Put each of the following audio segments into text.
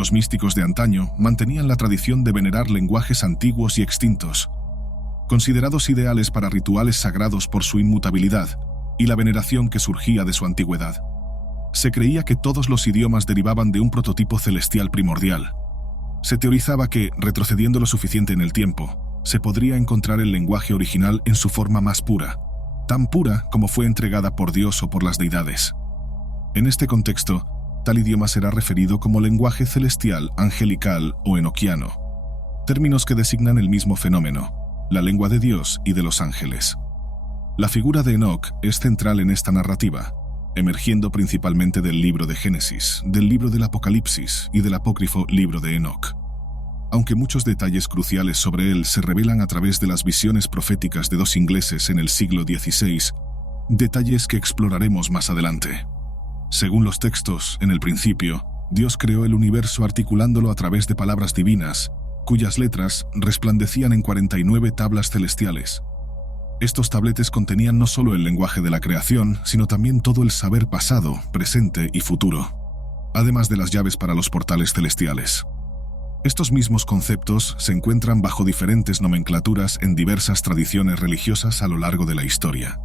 Los místicos de antaño mantenían la tradición de venerar lenguajes antiguos y extintos, considerados ideales para rituales sagrados por su inmutabilidad y la veneración que surgía de su antigüedad. Se creía que todos los idiomas derivaban de un prototipo celestial primordial. Se teorizaba que, retrocediendo lo suficiente en el tiempo, se podría encontrar el lenguaje original en su forma más pura, tan pura como fue entregada por Dios o por las deidades. En este contexto, tal idioma será referido como lenguaje celestial, angelical o enoquiano, términos que designan el mismo fenómeno, la lengua de Dios y de los ángeles. La figura de Enoc es central en esta narrativa, emergiendo principalmente del libro de Génesis, del libro del Apocalipsis y del apócrifo libro de Enoc. Aunque muchos detalles cruciales sobre él se revelan a través de las visiones proféticas de dos ingleses en el siglo XVI, detalles que exploraremos más adelante. Según los textos, en el principio, Dios creó el universo articulándolo a través de palabras divinas, cuyas letras resplandecían en 49 tablas celestiales. Estos tabletes contenían no solo el lenguaje de la creación, sino también todo el saber pasado, presente y futuro, además de las llaves para los portales celestiales. Estos mismos conceptos se encuentran bajo diferentes nomenclaturas en diversas tradiciones religiosas a lo largo de la historia.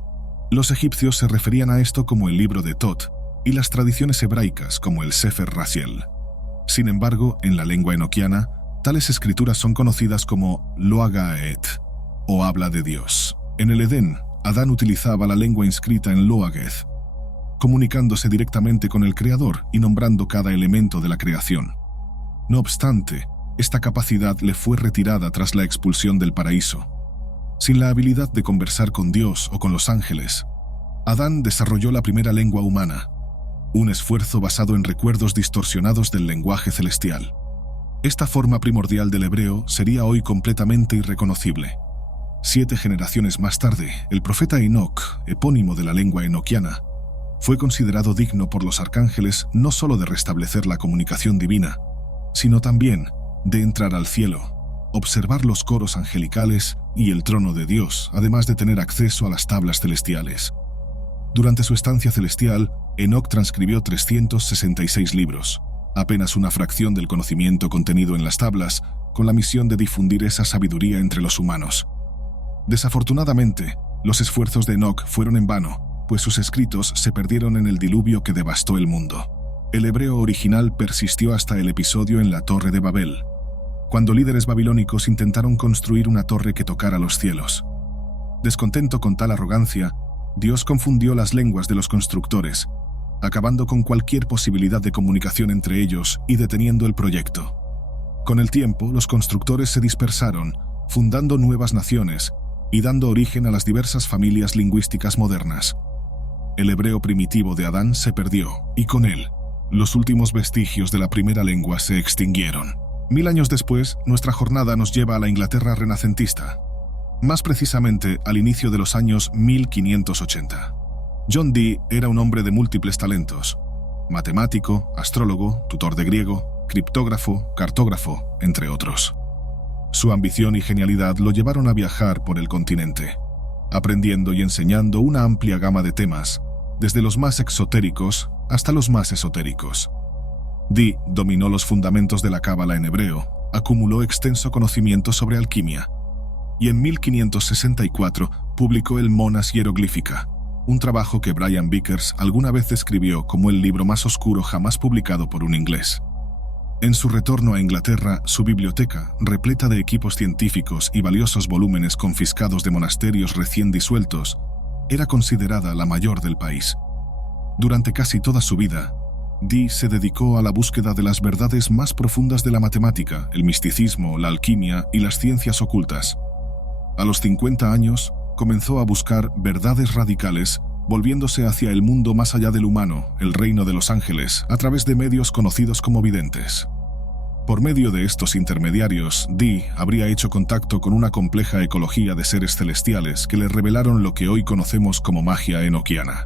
Los egipcios se referían a esto como el libro de Tot, y las tradiciones hebraicas como el Sefer Raziel. Sin embargo, en la lengua enoquiana, tales escrituras son conocidas como Loagaet, o habla de Dios. En el Edén, Adán utilizaba la lengua inscrita en Loageth, comunicándose directamente con el Creador y nombrando cada elemento de la creación. No obstante, esta capacidad le fue retirada tras la expulsión del paraíso. Sin la habilidad de conversar con Dios o con los ángeles, Adán desarrolló la primera lengua humana, un esfuerzo basado en recuerdos distorsionados del lenguaje celestial. Esta forma primordial del hebreo sería hoy completamente irreconocible. 7 generaciones más tarde, el profeta Enoc, epónimo de la lengua enoquiana, fue considerado digno por los arcángeles no solo de restablecer la comunicación divina, sino también de entrar al cielo, observar los coros angelicales y el trono de Dios, además de tener acceso a las tablas celestiales. Durante su estancia celestial, Enoc transcribió 366 libros, apenas una fracción del conocimiento contenido en las tablas, con la misión de difundir esa sabiduría entre los humanos. Desafortunadamente, los esfuerzos de Enoc fueron en vano, pues sus escritos se perdieron en el diluvio que devastó el mundo. El hebreo original persistió hasta el episodio en la Torre de Babel, cuando líderes babilónicos intentaron construir una torre que tocara los cielos. Descontento con tal arrogancia, Dios confundió las lenguas de los constructores, acabando con cualquier posibilidad de comunicación entre ellos y deteniendo el proyecto. Con el tiempo, los constructores se dispersaron, fundando nuevas naciones y dando origen a las diversas familias lingüísticas modernas. El hebreo primitivo de Adán se perdió, y con él, los últimos vestigios de la primera lengua se extinguieron. 1000 años después, nuestra jornada nos lleva a la Inglaterra renacentista, más precisamente al inicio de los años 1580. John Dee era un hombre de múltiples talentos: matemático, astrólogo, tutor de griego, criptógrafo, cartógrafo, entre otros. Su ambición y genialidad lo llevaron a viajar por el continente, aprendiendo y enseñando una amplia gama de temas, desde los más exotéricos hasta los más esotéricos. Dee dominó los fundamentos de la cábala en hebreo, acumuló extenso conocimiento sobre alquimia, y en 1564 publicó el Monas Hieroglífica, un trabajo que Brian Vickers alguna vez describió como el libro más oscuro jamás publicado por un inglés. En su retorno a Inglaterra, su biblioteca, repleta de equipos científicos y valiosos volúmenes confiscados de monasterios recién disueltos, era considerada la mayor del país. Durante casi toda su vida, Dee se dedicó a la búsqueda de las verdades más profundas de la matemática, el misticismo, la alquimia y las ciencias ocultas. A los 50 años, comenzó a buscar verdades radicales, volviéndose hacia el mundo más allá del humano, el reino de los ángeles, a través de medios conocidos como videntes. Por medio de estos intermediarios, Dee habría hecho contacto con una compleja ecología de seres celestiales que le revelaron lo que hoy conocemos como magia enoquiana.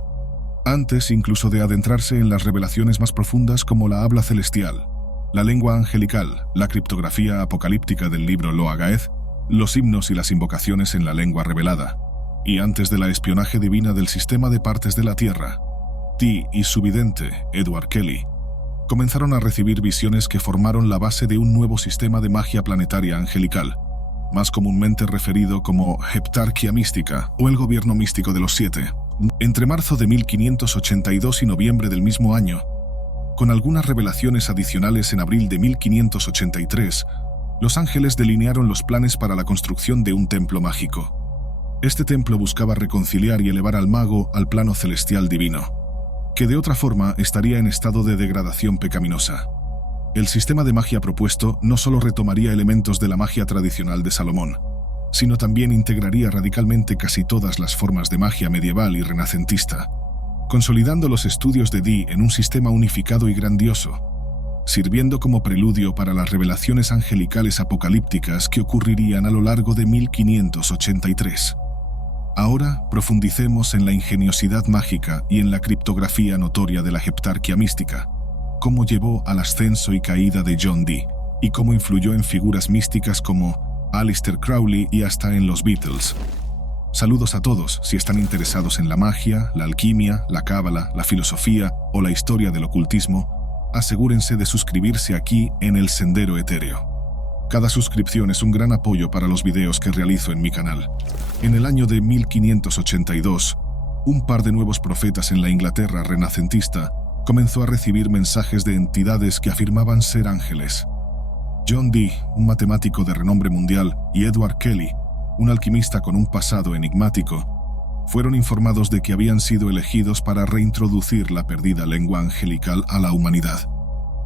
Antes incluso de adentrarse en las revelaciones más profundas como la habla celestial, la lengua angelical, la criptografía apocalíptica del libro Loagaeth, los himnos y las invocaciones en la lengua revelada, y antes del espionaje divina del sistema de partes de la Tierra, Dee y su vidente, Edward Kelly, comenzaron a recibir visiones que formaron la base de un nuevo sistema de magia planetaria angelical, más comúnmente referido como Heptarquia Mística o el Gobierno Místico de los Siete. Entre marzo de 1582 y noviembre del mismo año, con algunas revelaciones adicionales en abril de 1583, los ángeles delinearon los planes para la construcción de un templo mágico. Este templo buscaba reconciliar y elevar al mago al plano celestial divino, que de otra forma estaría en estado de degradación pecaminosa. El sistema de magia propuesto no solo retomaría elementos de la magia tradicional de Salomón, sino también integraría radicalmente casi todas las formas de magia medieval y renacentista, consolidando los estudios de Dee en un sistema unificado y grandioso, sirviendo como preludio para las revelaciones angelicales apocalípticas que ocurrirían a lo largo de 1583. Ahora profundicemos en la ingeniosidad mágica y en la criptografía notoria de la Heptarquia Mística, cómo llevó al ascenso y caída de John Dee, y cómo influyó en figuras místicas como Aleister Crowley y hasta en los Beatles. Saludos a todos. Si están interesados en la magia, la alquimia, la cábala, la filosofía o la historia del ocultismo, asegúrense de suscribirse aquí en El Sendero Etéreo. Cada suscripción es un gran apoyo para los videos que realizo en mi canal. En el año de 1582, un par de nuevos profetas en la Inglaterra renacentista comenzó a recibir mensajes de entidades que afirmaban ser ángeles. John Dee, un matemático de renombre mundial, y Edward Kelly, un alquimista con un pasado enigmático, fueron informados de que habían sido elegidos para reintroducir la perdida lengua angelical a la humanidad.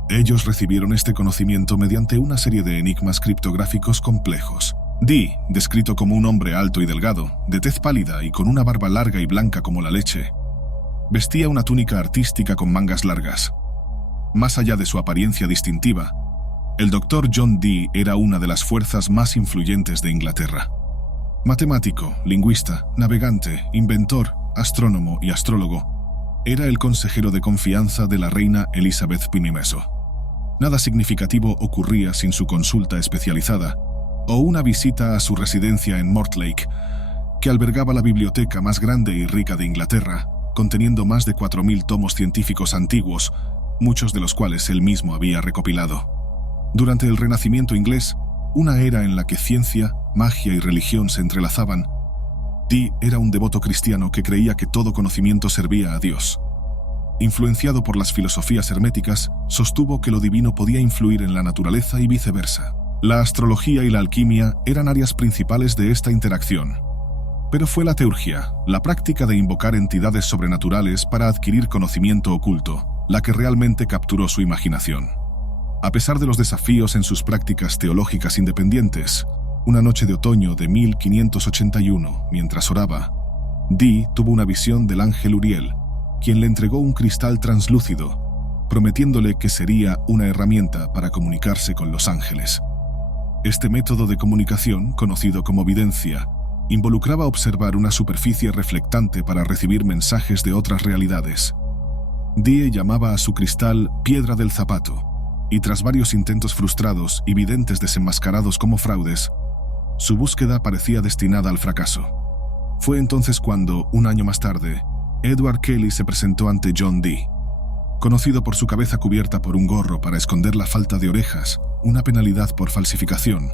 Ellos recibieron este conocimiento mediante una serie de enigmas criptográficos complejos. Dee, descrito como un hombre alto y delgado, de tez pálida y con una barba larga y blanca como la leche, vestía una túnica artística con mangas largas. Más allá de su apariencia distintiva, el Dr. John Dee era una de las fuerzas más influyentes de Inglaterra. Matemático, lingüista, navegante, inventor, astrónomo y astrólogo, era el consejero de confianza de la reina Elizabeth Pinimeso. Nada significativo ocurría sin su consulta especializada o una visita a su residencia en Mortlake, que albergaba la biblioteca más grande y rica de Inglaterra, conteniendo más de 4.000 tomos científicos antiguos, muchos de los cuales él mismo había recopilado. Durante el Renacimiento inglés, una era en la que ciencia, magia y religión se entrelazaban, Dee era un devoto cristiano que creía que todo conocimiento servía a Dios. Influenciado por las filosofías herméticas, sostuvo que lo divino podía influir en la naturaleza y viceversa. La astrología y la alquimia eran áreas principales de esta interacción. Pero fue la teurgia, la práctica de invocar entidades sobrenaturales para adquirir conocimiento oculto, la que realmente capturó su imaginación. A pesar de los desafíos en sus prácticas teológicas independientes, una noche de otoño de 1581, mientras oraba, Dee tuvo una visión del ángel Uriel, quien le entregó un cristal translúcido, prometiéndole que sería una herramienta para comunicarse con los ángeles. Este método de comunicación, conocido como videncia, involucraba observar una superficie reflectante para recibir mensajes de otras realidades. Dee llamaba a su cristal Piedra del Zapato, y tras varios intentos frustrados y videntes desenmascarados como fraudes, su búsqueda parecía destinada al fracaso. Fue entonces cuando, un año más tarde, Edward Kelly se presentó ante John Dee. Conocido por su cabeza cubierta por un gorro para esconder la falta de orejas, una penalidad por falsificación,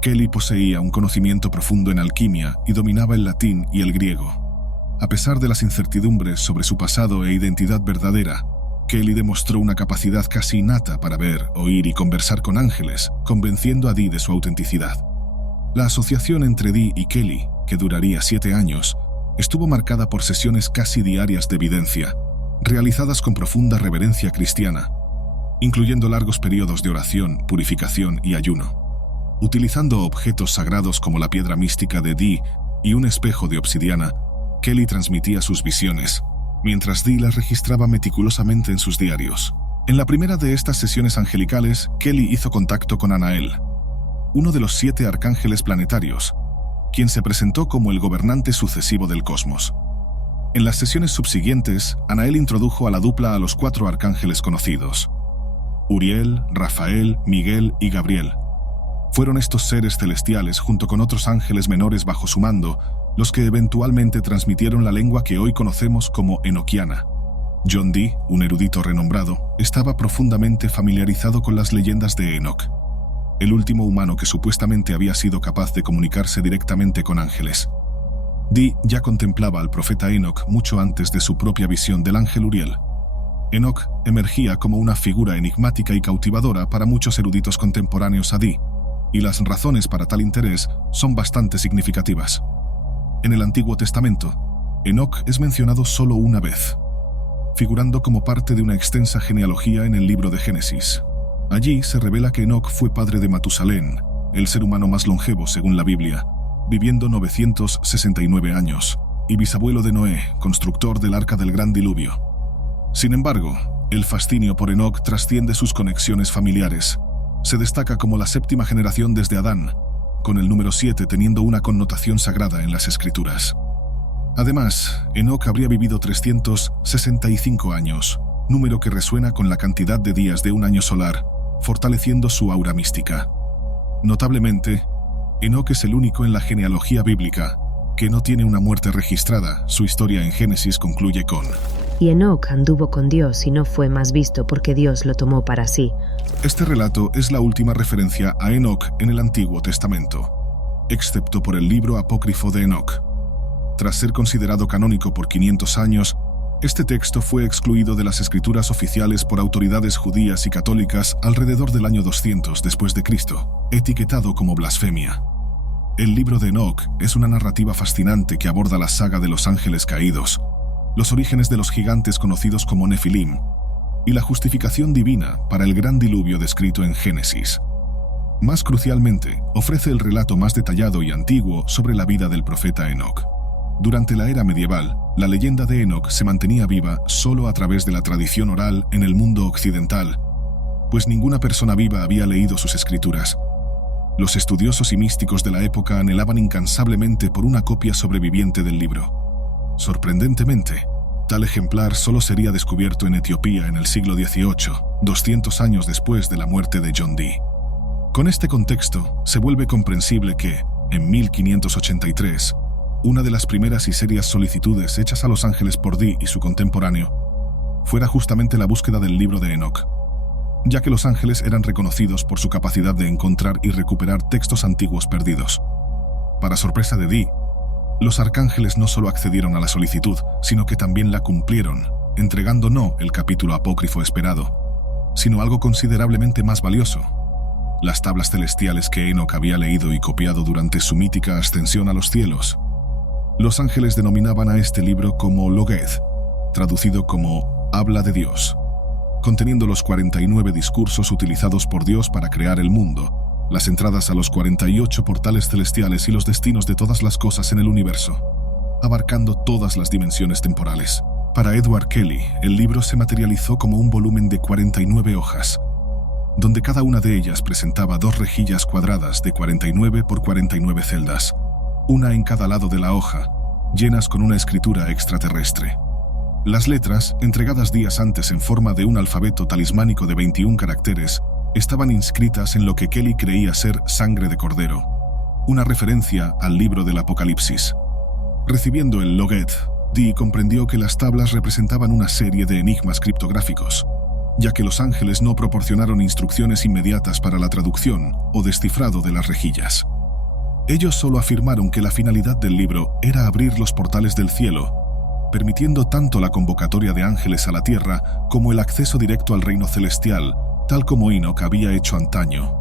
Kelly poseía un conocimiento profundo en alquimia y dominaba el latín y el griego. A pesar de las incertidumbres sobre su pasado e identidad verdadera, Kelly demostró una capacidad casi innata para ver, oír y conversar con ángeles, convenciendo a Dee de su autenticidad. La asociación entre Dee y Kelly, que duraría 7 años, estuvo marcada por sesiones casi diarias de videncia, realizadas con profunda reverencia cristiana, incluyendo largos periodos de oración, purificación y ayuno. Utilizando objetos sagrados como la piedra mística de Dee y un espejo de obsidiana, Kelly transmitía sus visiones, mientras Dee las registraba meticulosamente en sus diarios. En la primera de estas sesiones angelicales, Kelly hizo contacto con Anael, uno de los 7 arcángeles planetarios, quien se presentó como el gobernante sucesivo del cosmos. En las sesiones subsiguientes, Anael introdujo a la dupla a los 4 arcángeles conocidos: Uriel, Rafael, Miguel y Gabriel. Fueron estos seres celestiales, junto con otros ángeles menores bajo su mando, los que eventualmente transmitieron la lengua que hoy conocemos como enoquiana. John Dee, un erudito renombrado, estaba profundamente familiarizado con las leyendas de Enoch, el último humano que supuestamente había sido capaz de comunicarse directamente con ángeles. Dee ya contemplaba al profeta Enoch mucho antes de su propia visión del ángel Uriel. Enoch emergía como una figura enigmática y cautivadora para muchos eruditos contemporáneos a Dee, y las razones para tal interés son bastante significativas. En el Antiguo Testamento, Enoch es mencionado solo una vez, figurando como parte de una extensa genealogía en el libro de Génesis. Allí se revela que Enoch fue padre de Matusalén, el ser humano más longevo según la Biblia, viviendo 969 años, y bisabuelo de Noé, constructor del Arca del Gran Diluvio. Sin embargo, el fascinio por Enoch trasciende sus conexiones familiares. Se destaca como la séptima generación desde Adán, con el número 7 teniendo una connotación sagrada en las Escrituras. Además, Enoch habría vivido 365 años, número que resuena con la cantidad de días de un año solar, fortaleciendo su aura mística. Notablemente, Enoch es el único en la genealogía bíblica que no tiene una muerte registrada. Su historia en Génesis concluye con: y Enoch anduvo con Dios y no fue más visto porque Dios lo tomó para sí. Este relato es la última referencia a Enoch en el Antiguo Testamento, excepto por el libro apócrifo de Enoch. Tras ser considerado canónico por 500 años, este texto fue excluido de las escrituras oficiales por autoridades judías y católicas alrededor del año 200 después de Cristo, etiquetado como blasfemia. El libro de Enoch es una narrativa fascinante que aborda la saga de los ángeles caídos, los orígenes de los gigantes conocidos como Nefilim, y la justificación divina para el gran diluvio descrito en Génesis. Más crucialmente, ofrece el relato más detallado y antiguo sobre la vida del profeta Enoch. Durante la era medieval, la leyenda de Enoch se mantenía viva solo a través de la tradición oral en el mundo occidental, pues ninguna persona viva había leído sus escrituras. Los estudiosos y místicos de la época anhelaban incansablemente por una copia sobreviviente del libro. Sorprendentemente, tal ejemplar solo sería descubierto en Etiopía en el siglo XVIII, 200 años después de la muerte de John Dee. Con este contexto, se vuelve comprensible que, en 1583, una de las primeras y serias solicitudes hechas a los ángeles por Dee y su contemporáneo fuera justamente la búsqueda del libro de Enoch, ya que los ángeles eran reconocidos por su capacidad de encontrar y recuperar textos antiguos perdidos. Para sorpresa de Dee, los arcángeles no solo accedieron a la solicitud, sino que también la cumplieron, entregando no el capítulo apócrifo esperado, sino algo considerablemente más valioso: las tablas celestiales que Enoch había leído y copiado durante su mítica ascensión a los cielos. Los ángeles denominaban a este libro como Logeth, traducido como Habla de Dios, conteniendo los 49 discursos utilizados por Dios para crear el mundo, las entradas a los 48 portales celestiales y los destinos de todas las cosas en el universo, abarcando todas las dimensiones temporales. Para Edward Kelly, el libro se materializó como un volumen de 49 hojas, donde cada una de ellas presentaba 2 rejillas cuadradas de 49 por 49 celdas, una en cada lado de la hoja, llenas con una escritura extraterrestre. Las letras, entregadas días antes en forma de un alfabeto talismánico de 21 caracteres, estaban inscritas en lo que Kelly creía ser sangre de cordero, una referencia al libro del Apocalipsis. Recibiendo el Logeth, Dee comprendió que las tablas representaban una serie de enigmas criptográficos, ya que los ángeles no proporcionaron instrucciones inmediatas para la traducción o descifrado de las rejillas. Ellos solo afirmaron que la finalidad del libro era abrir los portales del cielo, permitiendo tanto la convocatoria de ángeles a la tierra como el acceso directo al reino celestial, tal como Enoch había hecho antaño.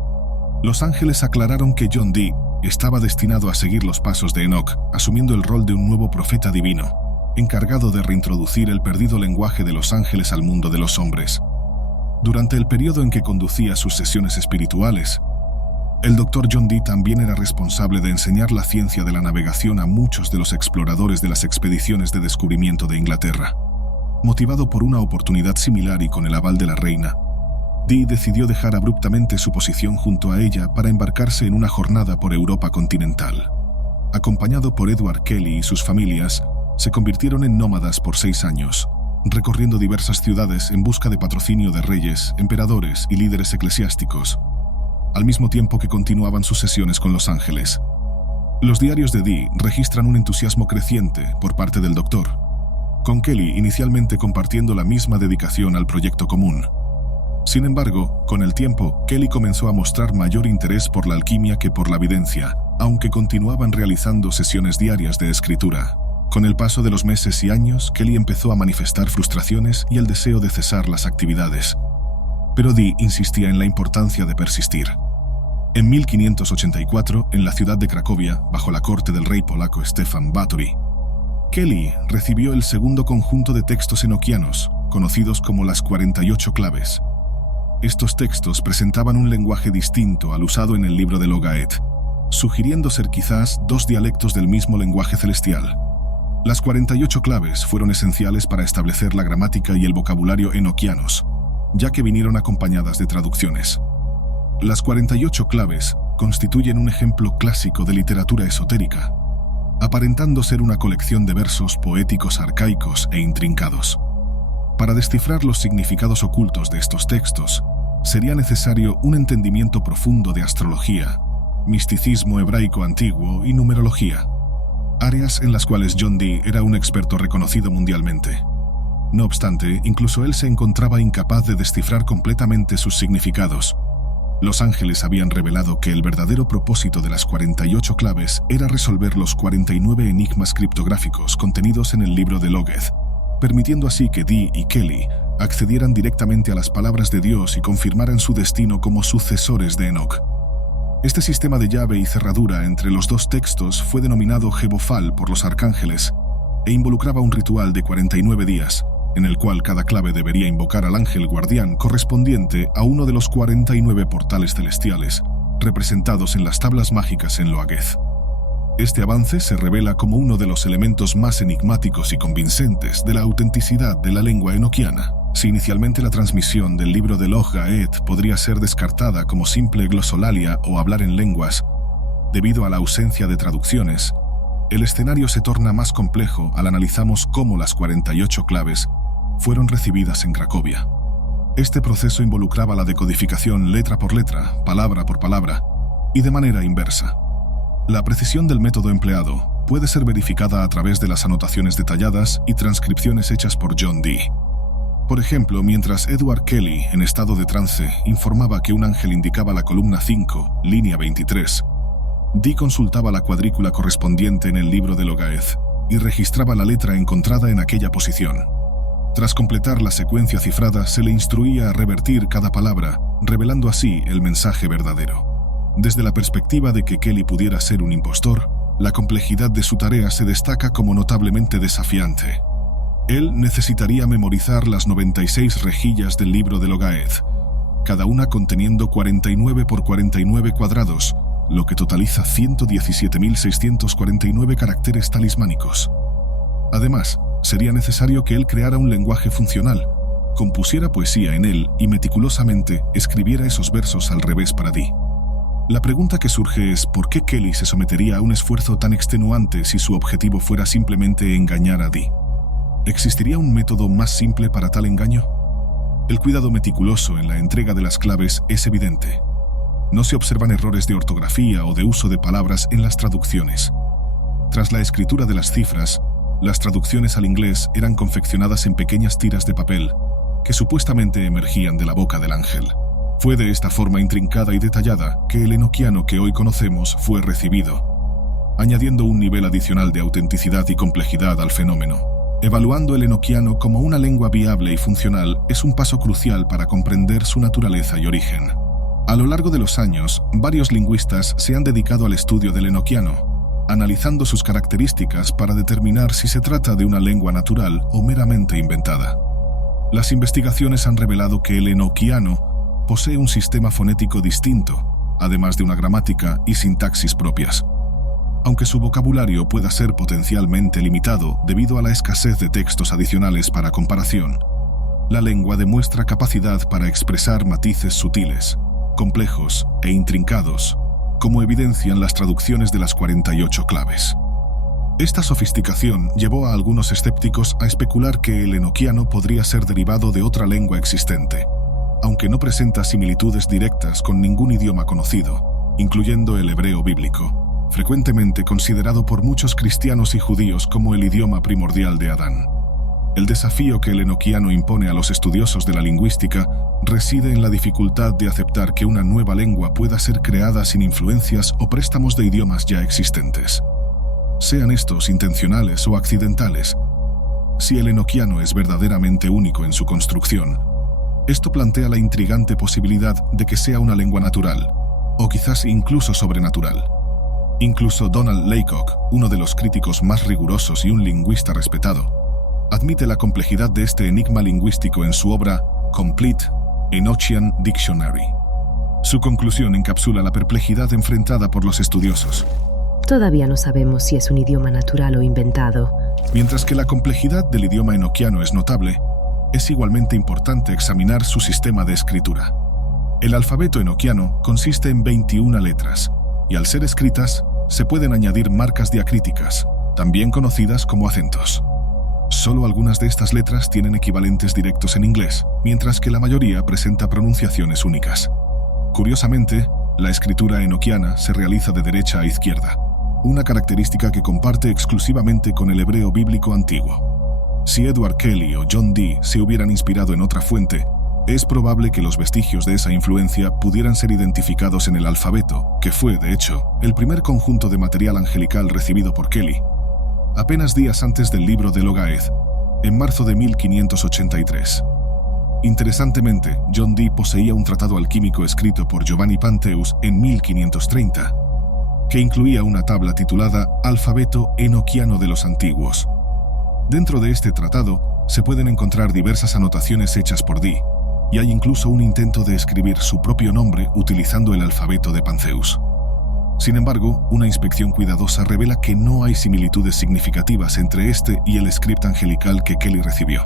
Los ángeles aclararon que John Dee estaba destinado a seguir los pasos de Enoch, asumiendo el rol de un nuevo profeta divino, encargado de reintroducir el perdido lenguaje de los ángeles al mundo de los hombres. Durante el periodo en que conducía sus sesiones espirituales, el Dr. John Dee también era responsable de enseñar la ciencia de la navegación a muchos de los exploradores de las expediciones de descubrimiento de Inglaterra. Motivado por una oportunidad similar y con el aval de la reina, Dee decidió dejar abruptamente su posición junto a ella para embarcarse en una jornada por Europa continental. Acompañado por Edward Kelly y sus familias, se convirtieron en nómadas por 6 años, recorriendo diversas ciudades en busca de patrocinio de reyes, emperadores y líderes eclesiásticos, al mismo tiempo que continuaban sus sesiones con los ángeles. Los diarios de Dee registran un entusiasmo creciente por parte del doctor, con Kelly inicialmente compartiendo la misma dedicación al proyecto común. Sin embargo, con el tiempo, Kelly comenzó a mostrar mayor interés por la alquimia que por la evidencia, aunque continuaban realizando sesiones diarias de escritura. Con el paso de los meses y años, Kelly empezó a manifestar frustraciones y el deseo de cesar las actividades. Pero Dee insistía en la importancia de persistir. En 1584, en la ciudad de Cracovia, bajo la corte del rey polaco Stefan Batory, Kelly recibió el segundo conjunto de textos enoquianos, conocidos como las 48 claves. Estos textos presentaban un lenguaje distinto al usado en el libro de Logaeth, sugiriendo ser quizás dos dialectos del mismo lenguaje celestial. Las 48 claves fueron esenciales para establecer la gramática y el vocabulario enoquianos, ya que vinieron acompañadas de traducciones. Las 48 claves constituyen un ejemplo clásico de literatura esotérica, aparentando ser una colección de versos poéticos arcaicos e intrincados. Para descifrar los significados ocultos de estos textos, sería necesario un entendimiento profundo de astrología, misticismo hebraico antiguo y numerología, áreas en las cuales John Dee era un experto reconocido mundialmente. No obstante, incluso él se encontraba incapaz de descifrar completamente sus significados. Los ángeles habían revelado que el verdadero propósito de las 48 claves era resolver los 49 enigmas criptográficos contenidos en el libro de Logaeth, permitiendo así que Dee y Kelly accedieran directamente a las palabras de Dios y confirmaran su destino como sucesores de Enoch. Este sistema de llave y cerradura entre los dos textos fue denominado Jebofal por los arcángeles e involucraba un ritual de 49 días, en el cual cada clave debería invocar al ángel guardián correspondiente a uno de los 49 portales celestiales, representados en las tablas mágicas en Logaeth. Este avance se revela como uno de los elementos más enigmáticos y convincentes de la autenticidad de la lengua enoquiana. Si inicialmente la transmisión del libro de Logaeth podría ser descartada como simple glosolalia o hablar en lenguas, debido a la ausencia de traducciones, el escenario se torna más complejo al analizamos cómo las 48 claves fueron recibidas en Cracovia. Este proceso involucraba la decodificación letra por letra, palabra por palabra, y de manera inversa. La precisión del método empleado puede ser verificada a través de las anotaciones detalladas y transcripciones hechas por John Dee. Por ejemplo, mientras Edward Kelly, en estado de trance, informaba que un ángel indicaba la columna 5, línea 23, Dee consultaba la cuadrícula correspondiente en el libro de Logaeth y registraba la letra encontrada en aquella posición. Tras completar la secuencia cifrada, se le instruía a revertir cada palabra, revelando así el mensaje verdadero. Desde la perspectiva de que Kelly pudiera ser un impostor, la complejidad de su tarea se destaca como notablemente desafiante. Él necesitaría memorizar las 96 rejillas del libro de Logaeth, cada una conteniendo 49 por 49 cuadrados, lo que totaliza 117.649 caracteres talismánicos. Además, sería necesario que él creara un lenguaje funcional, compusiera poesía en él y meticulosamente escribiera esos versos al revés para Dee. La pregunta que surge es ¿por qué Kelly se sometería a un esfuerzo tan extenuante si su objetivo fuera simplemente engañar a Dee? ¿Existiría un método más simple para tal engaño? El cuidado meticuloso en la entrega de las claves es evidente. No se observan errores de ortografía o de uso de palabras en las traducciones. Tras la escritura de las cifras, las traducciones al inglés eran confeccionadas en pequeñas tiras de papel que supuestamente emergían de la boca del ángel. Fue de esta forma intrincada y detallada que el enoquiano que hoy conocemos fue recibido, añadiendo un nivel adicional de autenticidad y complejidad al fenómeno. Evaluando el enoquiano como una lengua viable y funcional es un paso crucial para comprender su naturaleza y origen. A lo largo de los años, varios lingüistas se han dedicado al estudio del enoquiano, analizando sus características para determinar si se trata de una lengua natural o meramente inventada. Las investigaciones han revelado que el enoquiano posee un sistema fonético distinto, además de una gramática y sintaxis propias. Aunque su vocabulario pueda ser potencialmente limitado debido a la escasez de textos adicionales para comparación, la lengua demuestra capacidad para expresar matices sutiles, complejos e intrincados, como evidencian las traducciones de las 48 claves. Esta sofisticación llevó a algunos escépticos a especular que el enoquiano podría ser derivado de otra lengua existente, aunque no presenta similitudes directas con ningún idioma conocido, incluyendo el hebreo bíblico, frecuentemente considerado por muchos cristianos y judíos como el idioma primordial de Adán. El desafío que el enoquiano impone a los estudiosos de la lingüística reside en la dificultad de aceptar que una nueva lengua pueda ser creada sin influencias o préstamos de idiomas ya existentes, sean estos intencionales o accidentales. Si el enoquiano es verdaderamente único en su construcción, esto plantea la intrigante posibilidad de que sea una lengua natural, o quizás incluso sobrenatural. Incluso Donald Laycock, uno de los críticos más rigurosos y un lingüista respetado, admite la complejidad de este enigma lingüístico en su obra Complete Enochian Dictionary. Su conclusión encapsula la perplejidad enfrentada por los estudiosos. Todavía no sabemos si es un idioma natural o inventado. Mientras que la complejidad del idioma enoquiano es notable, es igualmente importante examinar su sistema de escritura. El alfabeto enoquiano consiste en 21 letras, y al ser escritas, se pueden añadir marcas diacríticas, también conocidas como acentos. Solo algunas de estas letras tienen equivalentes directos en inglés, mientras que la mayoría presenta pronunciaciones únicas. Curiosamente, la escritura enoquiana se realiza de derecha a izquierda, una característica que comparte exclusivamente con el hebreo bíblico antiguo. Si Edward Kelly o John Dee se hubieran inspirado en otra fuente, es probable que los vestigios de esa influencia pudieran ser identificados en el alfabeto, que fue, de hecho, el primer conjunto de material angelical recibido por Kelly, apenas días antes del libro de Logaeth, en marzo de 1583. Interesantemente, John Dee poseía un tratado alquímico escrito por Giovanni Pantheus en 1530, que incluía una tabla titulada Alfabeto Enoquiano de los Antiguos. Dentro de este tratado se pueden encontrar diversas anotaciones hechas por Dee, y hay incluso un intento de escribir su propio nombre utilizando el alfabeto de Pantheus. Sin embargo, una inspección cuidadosa revela que no hay similitudes significativas entre este y el script angelical que Kelly recibió.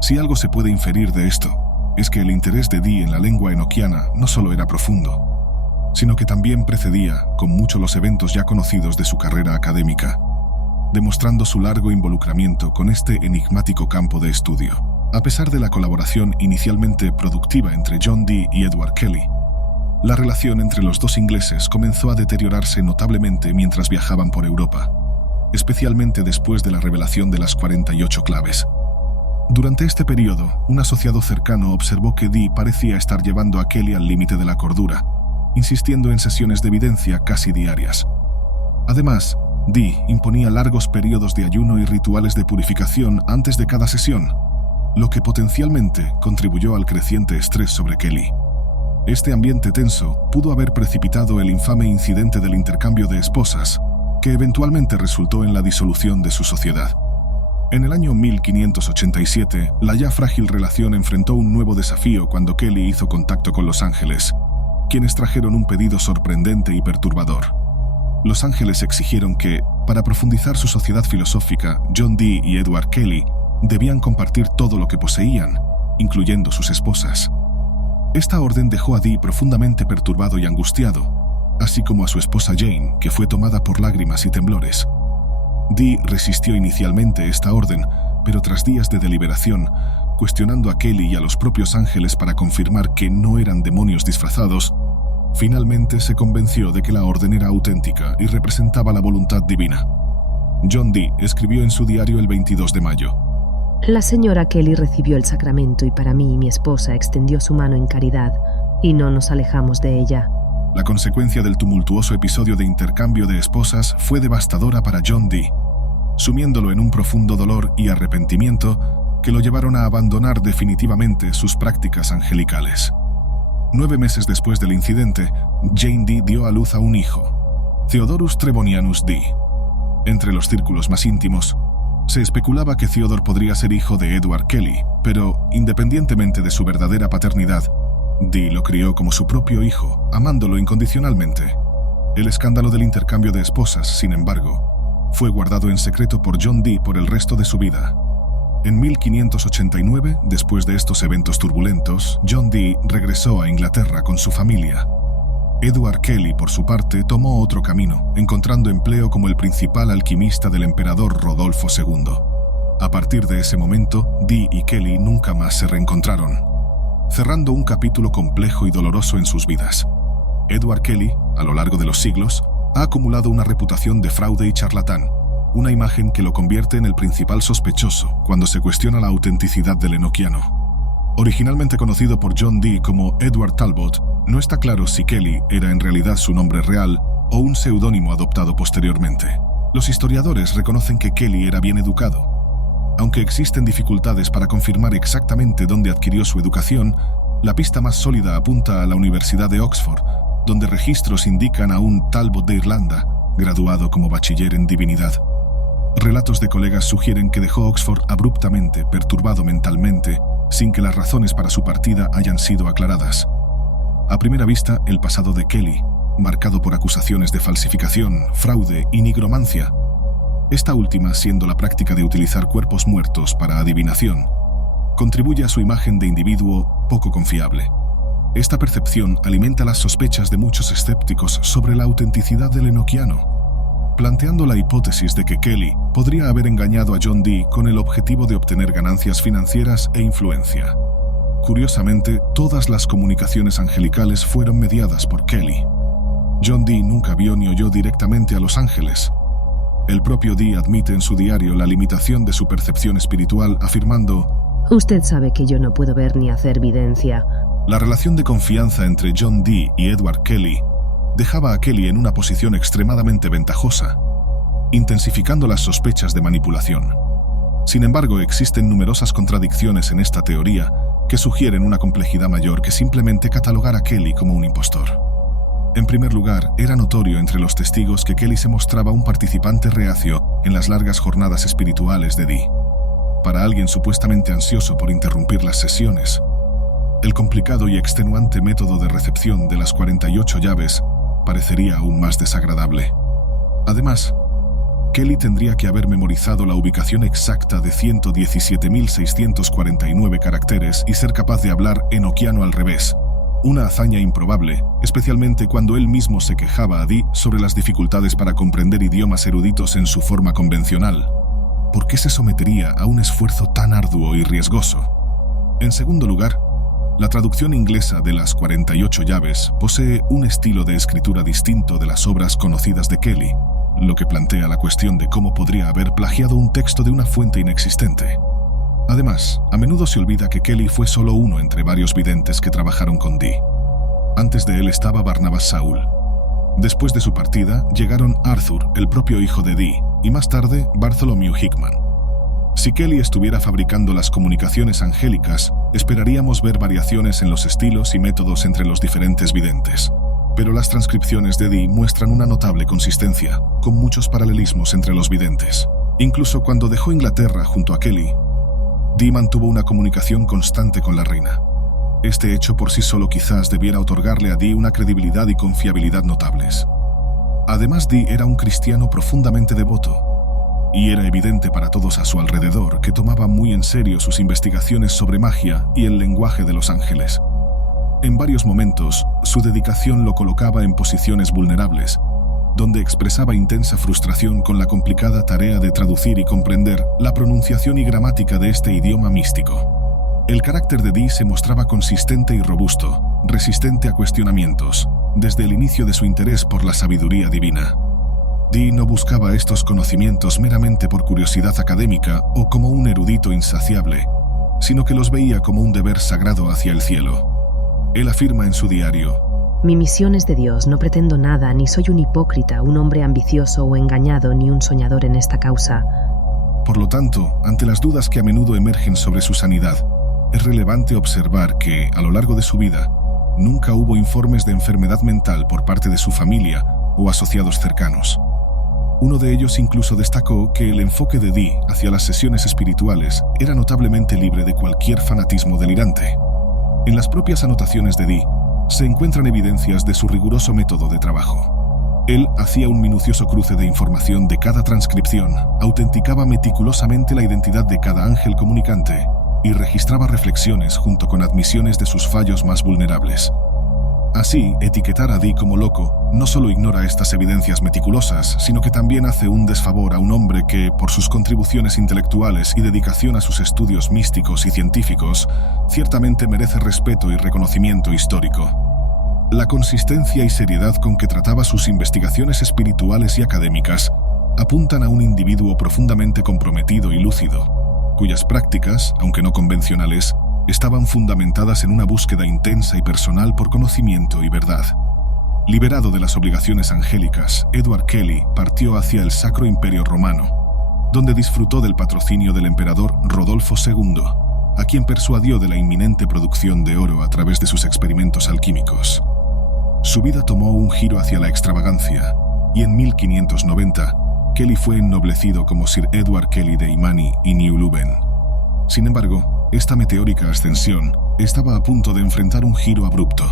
Si algo se puede inferir de esto, es que el interés de Dee en la lengua enoquiana no solo era profundo, sino que también precedía con mucho los eventos ya conocidos de su carrera académica, demostrando su largo involucramiento con este enigmático campo de estudio. A pesar de la colaboración inicialmente productiva entre John Dee y Edward Kelly, la relación entre los dos ingleses comenzó a deteriorarse notablemente mientras viajaban por Europa, especialmente después de la revelación de las 48 claves. Durante este periodo, un asociado cercano observó que Dee parecía estar llevando a Kelly al límite de la cordura, insistiendo en sesiones de evidencia casi diarias. Además, Dee imponía largos periodos de ayuno y rituales de purificación antes de cada sesión, lo que potencialmente contribuyó al creciente estrés sobre Kelly. Este ambiente tenso pudo haber precipitado el infame incidente del intercambio de esposas, que eventualmente resultó en la disolución de su sociedad. En el año 1587, la ya frágil relación enfrentó un nuevo desafío cuando Kelly hizo contacto con los ángeles, quienes trajeron un pedido sorprendente y perturbador. Los ángeles exigieron que, para profundizar su sociedad filosófica, John Dee y Edward Kelly debían compartir todo lo que poseían, incluyendo sus esposas. Esta orden dejó a Dee profundamente perturbado y angustiado, así como a su esposa Jane, que fue tomada por lágrimas y temblores. Dee resistió inicialmente esta orden, pero tras días de deliberación, cuestionando a Kelly y a los propios ángeles para confirmar que no eran demonios disfrazados, finalmente se convenció de que la orden era auténtica y representaba la voluntad divina. John Dee escribió en su diario el 22 de mayo: La señora Kelly recibió el sacramento y para mí y mi esposa extendió su mano en caridad, y no nos alejamos de ella. La consecuencia del tumultuoso episodio de intercambio de esposas fue devastadora para John Dee, sumiéndolo en un profundo dolor y arrepentimiento que lo llevaron a abandonar definitivamente sus prácticas angelicales. 9 meses después del incidente, Jane Dee dio a luz a un hijo, Theodorus Trevonianus Dee. Entre los círculos más íntimos, se especulaba que Theodore podría ser hijo de Edward Kelly, pero, independientemente de su verdadera paternidad, Dee lo crió como su propio hijo, amándolo incondicionalmente. El escándalo del intercambio de esposas, sin embargo, fue guardado en secreto por John Dee por el resto de su vida. En 1589, después de estos eventos turbulentos, John Dee regresó a Inglaterra con su familia. Edward Kelly, por su parte, tomó otro camino, encontrando empleo como el principal alquimista del emperador Rodolfo II. A partir de ese momento, Dee y Kelly nunca más se reencontraron, cerrando un capítulo complejo y doloroso en sus vidas. Edward Kelly, a lo largo de los siglos, ha acumulado una reputación de fraude y charlatán, una imagen que lo convierte en el principal sospechoso cuando se cuestiona la autenticidad del enoquiano. Originalmente conocido por John Dee como Edward Talbot, no está claro si Kelly era en realidad su nombre real o un seudónimo adoptado posteriormente. Los historiadores reconocen que Kelly era bien educado. Aunque existen dificultades para confirmar exactamente dónde adquirió su educación, la pista más sólida apunta a la Universidad de Oxford, donde registros indican a un Talbot de Irlanda, graduado como bachiller en divinidad. Relatos de colegas sugieren que dejó Oxford abruptamente, perturbado mentalmente, sin que las razones para su partida hayan sido aclaradas. A primera vista, el pasado de Kelly, marcado por acusaciones de falsificación, fraude y nigromancia, esta última siendo la práctica de utilizar cuerpos muertos para adivinación, contribuye a su imagen de individuo poco confiable. Esta percepción alimenta las sospechas de muchos escépticos sobre la autenticidad del enoquiano, planteando la hipótesis de que Kelly podría haber engañado a John Dee con el objetivo de obtener ganancias financieras e influencia. Curiosamente, todas las comunicaciones angelicales fueron mediadas por Kelly. John Dee nunca vio ni oyó directamente a los ángeles. El propio Dee admite en su diario la limitación de su percepción espiritual, afirmando: «Usted sabe que yo no puedo ver ni hacer videncia». La relación de confianza entre John Dee y Edward Kelly dejaba a Kelly en una posición extremadamente ventajosa, intensificando las sospechas de manipulación. Sin embargo, existen numerosas contradicciones en esta teoría que sugieren una complejidad mayor que simplemente catalogar a Kelly como un impostor. En primer lugar, era notorio entre los testigos que Kelly se mostraba un participante reacio en las largas jornadas espirituales de Dee. Para alguien supuestamente ansioso por interrumpir las sesiones, el complicado y extenuante método de recepción de las 48 llaves parecería aún más desagradable. Además, Kelly tendría que haber memorizado la ubicación exacta de 117.649 caracteres y ser capaz de hablar enoquiano al revés, una hazaña improbable, especialmente cuando él mismo se quejaba a Dee sobre las dificultades para comprender idiomas eruditos en su forma convencional. ¿Por qué se sometería a un esfuerzo tan arduo y riesgoso? En segundo lugar, la traducción inglesa de las 48 llaves posee un estilo de escritura distinto de las obras conocidas de Kelly, lo que plantea la cuestión de cómo podría haber plagiado un texto de una fuente inexistente. Además, a menudo se olvida que Kelly fue solo uno entre varios videntes que trabajaron con Dee. Antes de él estaba Barnabas Saul. Después de su partida, llegaron Arthur, el propio hijo de Dee, y más tarde Bartholomew Hickman. Si Kelly estuviera fabricando las comunicaciones angélicas, esperaríamos ver variaciones en los estilos y métodos entre los diferentes videntes. Pero las transcripciones de Dee muestran una notable consistencia, con muchos paralelismos entre los videntes. Incluso cuando dejó Inglaterra junto a Kelly, Dee mantuvo una comunicación constante con la reina. Este hecho por sí solo quizás debiera otorgarle a Dee una credibilidad y confiabilidad notables. Además, Dee era un cristiano profundamente devoto, y era evidente para todos a su alrededor que tomaba muy en serio sus investigaciones sobre magia y el lenguaje de los ángeles. En varios momentos, su dedicación lo colocaba en posiciones vulnerables, donde expresaba intensa frustración con la complicada tarea de traducir y comprender la pronunciación y gramática de este idioma místico. El carácter de Dee se mostraba consistente y robusto, resistente a cuestionamientos, desde el inicio de su interés por la sabiduría divina. Dee no buscaba estos conocimientos meramente por curiosidad académica o como un erudito insaciable, sino que los veía como un deber sagrado hacia el cielo. Él afirma en su diario: «Mi misión es de Dios, no pretendo nada, ni soy un hipócrita, un hombre ambicioso o engañado, ni un soñador en esta causa». Por lo tanto, ante las dudas que a menudo emergen sobre su sanidad, es relevante observar que, a lo largo de su vida, nunca hubo informes de enfermedad mental por parte de su familia o asociados cercanos. Uno de ellos incluso destacó que el enfoque de Dee hacia las sesiones espirituales era notablemente libre de cualquier fanatismo delirante. En las propias anotaciones de Dee se encuentran evidencias de su riguroso método de trabajo. Él hacía un minucioso cruce de información de cada transcripción, autenticaba meticulosamente la identidad de cada ángel comunicante y registraba reflexiones junto con admisiones de sus fallos más vulnerables. Así, etiquetar a Dee como loco no solo ignora estas evidencias meticulosas, sino que también hace un desfavor a un hombre que, por sus contribuciones intelectuales y dedicación a sus estudios místicos y científicos, ciertamente merece respeto y reconocimiento histórico. La consistencia y seriedad con que trataba sus investigaciones espirituales y académicas apuntan a un individuo profundamente comprometido y lúcido, cuyas prácticas, aunque no convencionales, estaban fundamentadas en una búsqueda intensa y personal por conocimiento y verdad. Liberado de las obligaciones angélicas, Edward Kelly partió hacia el Sacro Imperio Romano, donde disfrutó del patrocinio del emperador Rodolfo II, a quien persuadió de la inminente producción de oro a través de sus experimentos alquímicos. Su vida tomó un giro hacia la extravagancia, y en 1590, Kelly fue ennoblecido como Sir Edward Kelly de Imani y New Leuven. Sin embargo, esta meteórica ascensión estaba a punto de enfrentar un giro abrupto.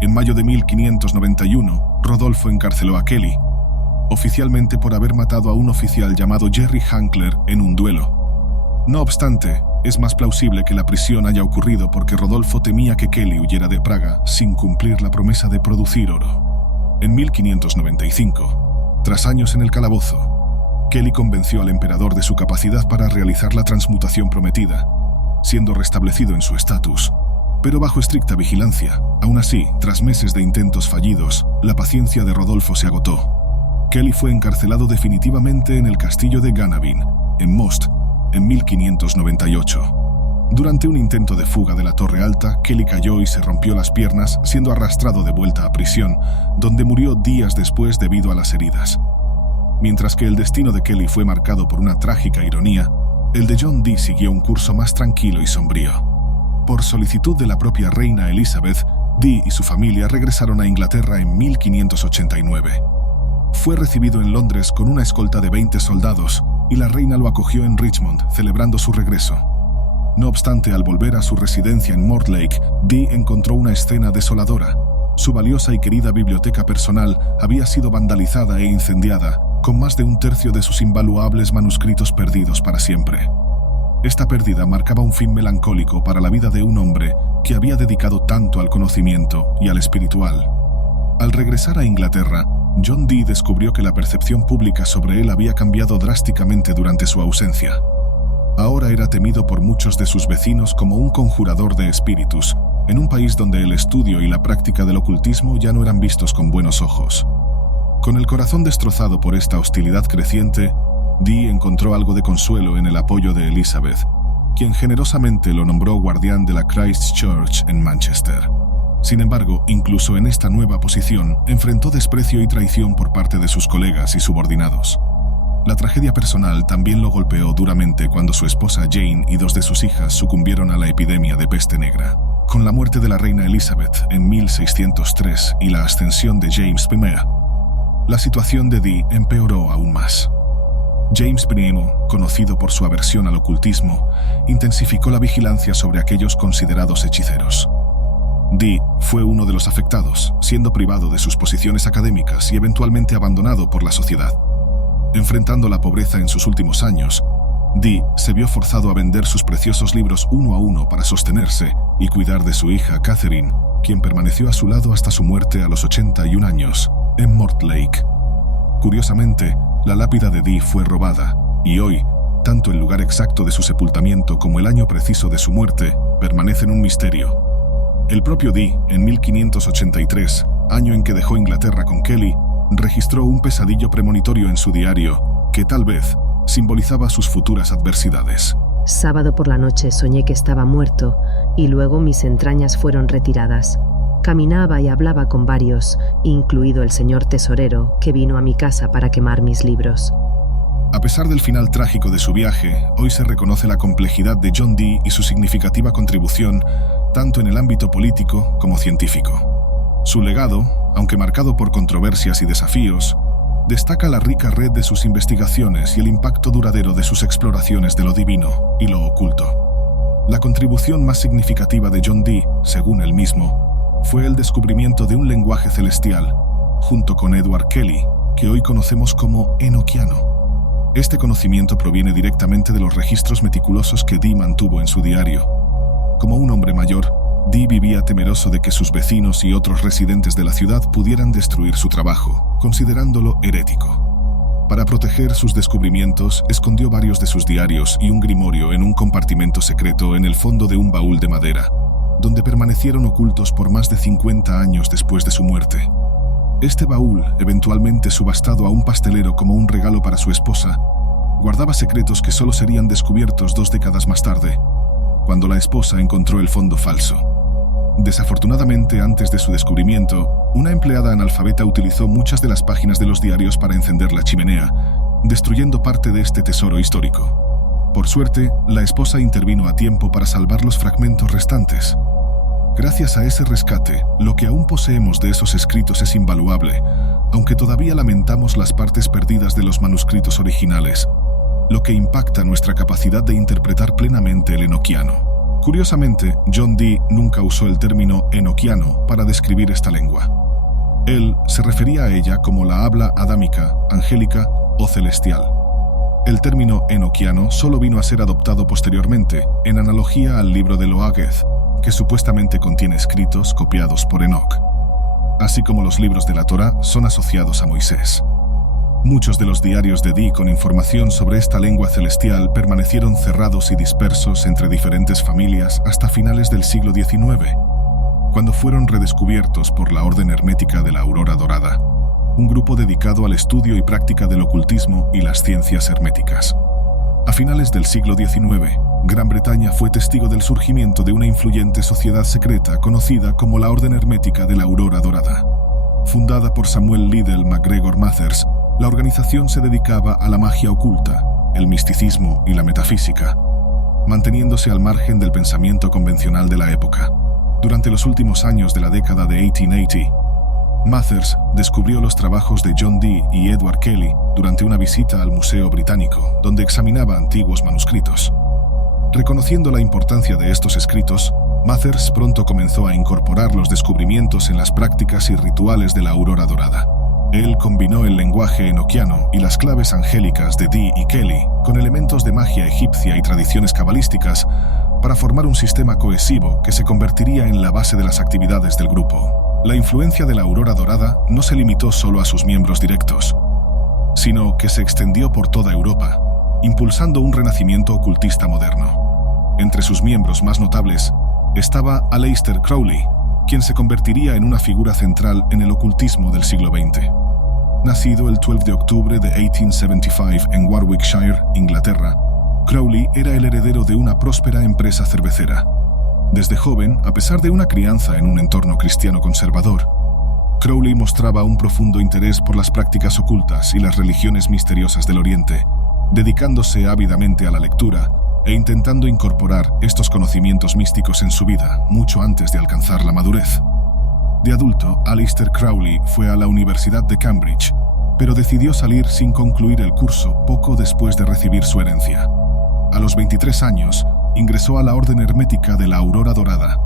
En mayo de 1591, Rodolfo encarceló a Kelly, oficialmente por haber matado a un oficial llamado Jerry Hankler en un duelo. No obstante, es más plausible que la prisión haya ocurrido porque Rodolfo temía que Kelly huyera de Praga sin cumplir la promesa de producir oro. En 1595, tras años en el calabozo, Kelly convenció al emperador de su capacidad para realizar la transmutación prometida, siendo restablecido en su estatus, pero bajo estricta vigilancia. Aún así, tras meses de intentos fallidos, la paciencia de Rodolfo se agotó. Kelly fue encarcelado definitivamente en el castillo de Ganavin, en Most, en 1598. Durante un intento de fuga de la Torre Alta, Kelly cayó y se rompió las piernas, siendo arrastrado de vuelta a prisión, donde murió días después debido a las heridas. Mientras que el destino de Kelly fue marcado por una trágica ironía, el de John Dee siguió un curso más tranquilo y sombrío. Por solicitud de la propia reina Elizabeth, Dee y su familia regresaron a Inglaterra en 1589. Fue recibido en Londres con una escolta de 20 soldados y la reina lo acogió en Richmond, celebrando su regreso. No obstante, al volver a su residencia en Mortlake, Dee encontró una escena desoladora. Su valiosa y querida biblioteca personal había sido vandalizada e incendiada, con más de un tercio de sus invaluables manuscritos perdidos para siempre. Esta pérdida marcaba un fin melancólico para la vida de un hombre que había dedicado tanto al conocimiento y al espiritual. Al regresar a Inglaterra, John Dee descubrió que la percepción pública sobre él había cambiado drásticamente durante su ausencia. Ahora era temido por muchos de sus vecinos como un conjurador de espíritus, en un país donde el estudio y la práctica del ocultismo ya no eran vistos con buenos ojos. Con el corazón destrozado por esta hostilidad creciente, Dee encontró algo de consuelo en el apoyo de Elizabeth, quien generosamente lo nombró guardián de la Christ Church en Manchester. Sin embargo, incluso en esta nueva posición, enfrentó desprecio y traición por parte de sus colegas y subordinados. La tragedia personal también lo golpeó duramente cuando su esposa Jane y 2 de sus hijas sucumbieron a la epidemia de peste negra. Con la muerte de la reina Elizabeth en 1603 y la ascensión de James I, la situación de Dee empeoró aún más. James I, conocido por su aversión al ocultismo, intensificó la vigilancia sobre aquellos considerados hechiceros. Dee fue uno de los afectados, siendo privado de sus posiciones académicas y eventualmente abandonado por la sociedad. Enfrentando la pobreza en sus últimos años, Dee se vio forzado a vender sus preciosos libros uno a uno para sostenerse y cuidar de su hija Catherine, quien permaneció a su lado hasta su muerte a los 81 años, en Mortlake. Curiosamente, la lápida de Dee fue robada, y hoy, tanto el lugar exacto de su sepultamiento como el año preciso de su muerte permanecen un misterio. El propio Dee, en 1583, año en que dejó Inglaterra con Kelly, registró un pesadillo premonitorio en su diario que tal vez simbolizaba sus futuras adversidades. Sábado por la noche soñé que estaba muerto y luego mis entrañas fueron retiradas. Caminaba y hablaba con varios, incluido el señor tesorero, que vino a mi casa para quemar mis libros. A pesar del final trágico de su viaje, hoy se reconoce la complejidad de John Dee y su significativa contribución tanto en el ámbito político como científico. Su legado, aunque marcado por controversias y desafíos, destaca la rica red de sus investigaciones y el impacto duradero de sus exploraciones de lo divino y lo oculto. La contribución más significativa de John Dee, según él mismo, fue el descubrimiento de un lenguaje celestial, junto con Edward Kelly, que hoy conocemos como enoquiano. Este conocimiento proviene directamente de los registros meticulosos que Dee mantuvo en su diario. Como un hombre mayor, Dee vivía temeroso de que sus vecinos y otros residentes de la ciudad pudieran destruir su trabajo, considerándolo herético. Para proteger sus descubrimientos, escondió varios de sus diarios y un grimorio en un compartimento secreto en el fondo de un baúl de madera, donde permanecieron ocultos por más de 50 años después de su muerte. Este baúl, eventualmente subastado a un pastelero como un regalo para su esposa, guardaba secretos que solo serían descubiertos 2 décadas más tarde, cuando la esposa encontró el fondo falso. Desafortunadamente, antes de su descubrimiento, una empleada analfabeta utilizó muchas de las páginas de los diarios para encender la chimenea, destruyendo parte de este tesoro histórico. Por suerte, la esposa intervino a tiempo para salvar los fragmentos restantes. Gracias a ese rescate, lo que aún poseemos de esos escritos es invaluable, aunque todavía lamentamos las partes perdidas de los manuscritos originales, lo que impacta nuestra capacidad de interpretar plenamente el enoquiano. Curiosamente, John Dee nunca usó el término enoquiano para describir esta lengua. Él se refería a ella como la habla adámica, angélica o celestial. El término enoquiano solo vino a ser adoptado posteriormente, en analogía al libro de Loageth, que supuestamente contiene escritos copiados por Enoch. Así como los libros de la Torá son asociados a Moisés. Muchos de los diarios de Dee con información sobre esta lengua celestial permanecieron cerrados y dispersos entre diferentes familias hasta finales del siglo XIX, cuando fueron redescubiertos por la Orden Hermética de la Aurora Dorada, un grupo dedicado al estudio y práctica del ocultismo y las ciencias herméticas. A finales del siglo XIX, Gran Bretaña fue testigo del surgimiento de una influyente sociedad secreta conocida como la Orden Hermética de la Aurora Dorada. Fundada por Samuel Liddell MacGregor Mathers, la organización se dedicaba a la magia oculta, el misticismo y la metafísica, manteniéndose al margen del pensamiento convencional de la época. Durante los últimos años de la década de 1880, Mathers descubrió los trabajos de John Dee y Edward Kelly durante una visita al Museo Británico, donde examinaba antiguos manuscritos. Reconociendo la importancia de estos escritos, Mathers pronto comenzó a incorporar los descubrimientos en las prácticas y rituales de la Aurora Dorada. Él combinó el lenguaje enoquiano y las claves angélicas de Dee y Kelly con elementos de magia egipcia y tradiciones cabalísticas para formar un sistema cohesivo que se convertiría en la base de las actividades del grupo. La influencia de la Aurora Dorada no se limitó solo a sus miembros directos, sino que se extendió por toda Europa, impulsando un renacimiento ocultista moderno. Entre sus miembros más notables estaba Aleister Crowley, quien se convertiría en una figura central en el ocultismo del siglo XX. Nacido el 12 de octubre de 1875 en Warwickshire, Inglaterra, Crowley era el heredero de una próspera empresa cervecera. Desde joven, a pesar de una crianza en un entorno cristiano conservador, Crowley mostraba un profundo interés por las prácticas ocultas y las religiones misteriosas del Oriente, dedicándose ávidamente a la lectura e intentando incorporar estos conocimientos místicos en su vida mucho antes de alcanzar la madurez. De adulto, Aleister Crowley fue a la Universidad de Cambridge, pero decidió salir sin concluir el curso poco después de recibir su herencia. A los 23 años, ingresó a la Orden Hermética de la Aurora Dorada,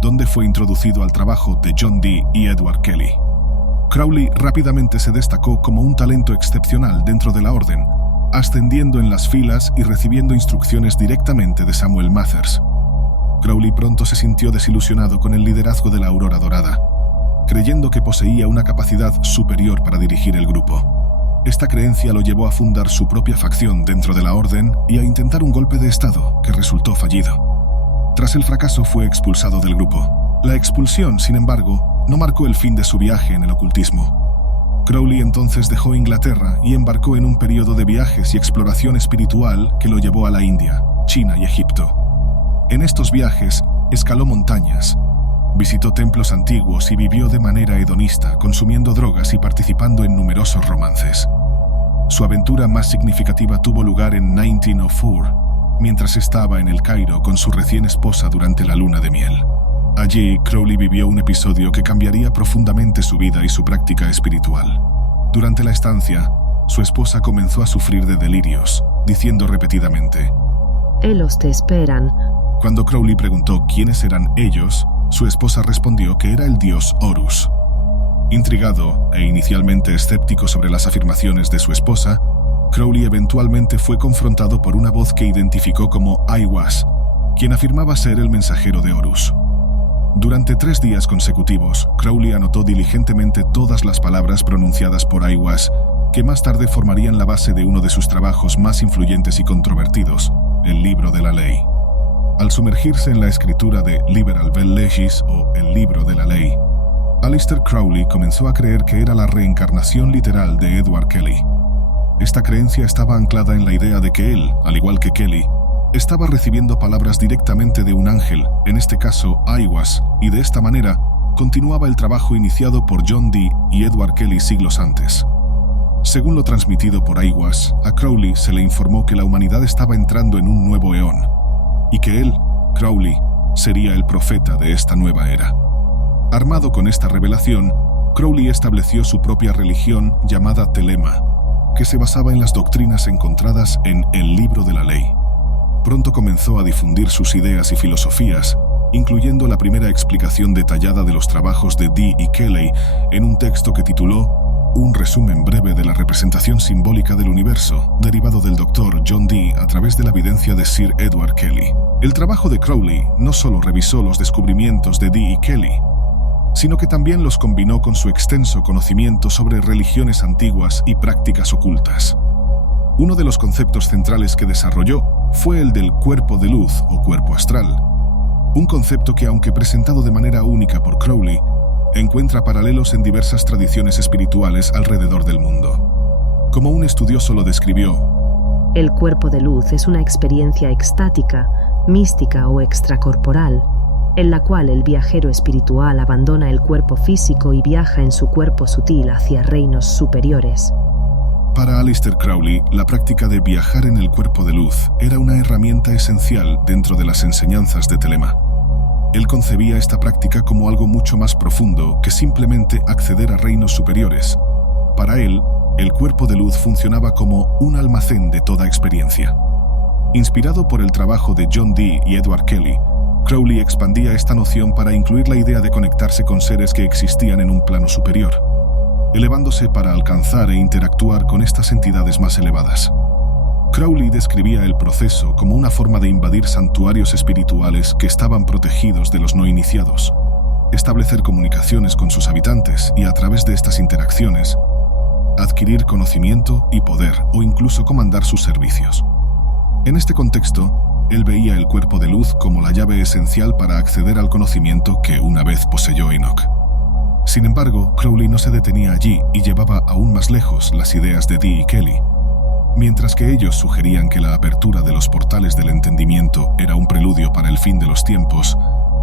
donde fue introducido al trabajo de John Dee y Edward Kelly. Crowley rápidamente se destacó como un talento excepcional dentro de la Orden, ascendiendo en las filas y recibiendo instrucciones directamente de Samuel Mathers. Crowley pronto se sintió desilusionado con el liderazgo de la Aurora Dorada, creyendo que poseía una capacidad superior para dirigir el grupo. Esta creencia lo llevó a fundar su propia facción dentro de la Orden y a intentar un golpe de estado que resultó fallido. Tras el fracaso fue expulsado del grupo. La expulsión, sin embargo, no marcó el fin de su viaje en el ocultismo. Crowley entonces dejó Inglaterra y embarcó en un periodo de viajes y exploración espiritual que lo llevó a la India, China y Egipto. En estos viajes, escaló montañas, visitó templos antiguos y vivió de manera hedonista, consumiendo drogas y participando en numerosos romances. Su aventura más significativa tuvo lugar en 1904, mientras estaba en El Cairo con su recién esposa durante la luna de miel. Allí, Crowley vivió un episodio que cambiaría profundamente su vida y su práctica espiritual. Durante la estancia, su esposa comenzó a sufrir de delirios, diciendo repetidamente: «Ellos te esperan». Cuando Crowley preguntó quiénes eran ellos, su esposa respondió que era el dios Horus. Intrigado e inicialmente escéptico sobre las afirmaciones de su esposa, Crowley eventualmente fue confrontado por una voz que identificó como Aiwass, quien afirmaba ser el mensajero de Horus. Durante 3 días consecutivos, Crowley anotó diligentemente todas las palabras pronunciadas por Aiwass, que más tarde formarían la base de uno de sus trabajos más influyentes y controvertidos, el Libro de la Ley. Al sumergirse en la escritura de Liberal Bell Legis, o el Libro de la Ley, Aleister Crowley comenzó a creer que era la reencarnación literal de Edward Kelly. Esta creencia estaba anclada en la idea de que él, al igual que Kelly, estaba recibiendo palabras directamente de un ángel, en este caso Aiwass, y de esta manera continuaba el trabajo iniciado por John Dee y Edward Kelly siglos antes. Según lo transmitido por Aiwass, a Crowley se le informó que la humanidad estaba entrando en un nuevo eón, y que él, Crowley, sería el profeta de esta nueva era. Armado con esta revelación, Crowley estableció su propia religión llamada Thelema, que se basaba en las doctrinas encontradas en El Libro de la Ley. Pronto comenzó a difundir sus ideas y filosofías, incluyendo la primera explicación detallada de los trabajos de Dee y Kelly en un texto que tituló Un resumen breve de la representación simbólica del universo, derivado del Dr. John Dee a través de la evidencia de Sir Edward Kelly. El trabajo de Crowley no solo revisó los descubrimientos de Dee y Kelly, sino que también los combinó con su extenso conocimiento sobre religiones antiguas y prácticas ocultas. Uno de los conceptos centrales que desarrolló fue el del cuerpo de luz o cuerpo astral, un concepto que, aunque presentado de manera única por Crowley, encuentra paralelos en diversas tradiciones espirituales alrededor del mundo. Como un estudioso lo describió, el cuerpo de luz es una experiencia extática, mística o extracorporal, en la cual el viajero espiritual abandona el cuerpo físico y viaja en su cuerpo sutil hacia reinos superiores. Para Aleister Crowley, la práctica de viajar en el cuerpo de luz era una herramienta esencial dentro de las enseñanzas de Thelema. Él concebía esta práctica como algo mucho más profundo que simplemente acceder a reinos superiores. Para él, el cuerpo de luz funcionaba como un almacén de toda experiencia. Inspirado por el trabajo de John Dee y Edward Kelly, Crowley expandía esta noción para incluir la idea de conectarse con seres que existían en un plano superior, elevándose para alcanzar e interactuar con estas entidades más elevadas. Crowley describía el proceso como una forma de invadir santuarios espirituales que estaban protegidos de los no iniciados, establecer comunicaciones con sus habitantes y, a través de estas interacciones, adquirir conocimiento y poder o incluso comandar sus servicios. En este contexto, él veía el cuerpo de luz como la llave esencial para acceder al conocimiento que una vez poseyó Enoch. Sin embargo, Crowley no se detenía allí y llevaba aún más lejos las ideas de Dee y Kelly. Mientras que ellos sugerían que la apertura de los portales del entendimiento era un preludio para el fin de los tiempos,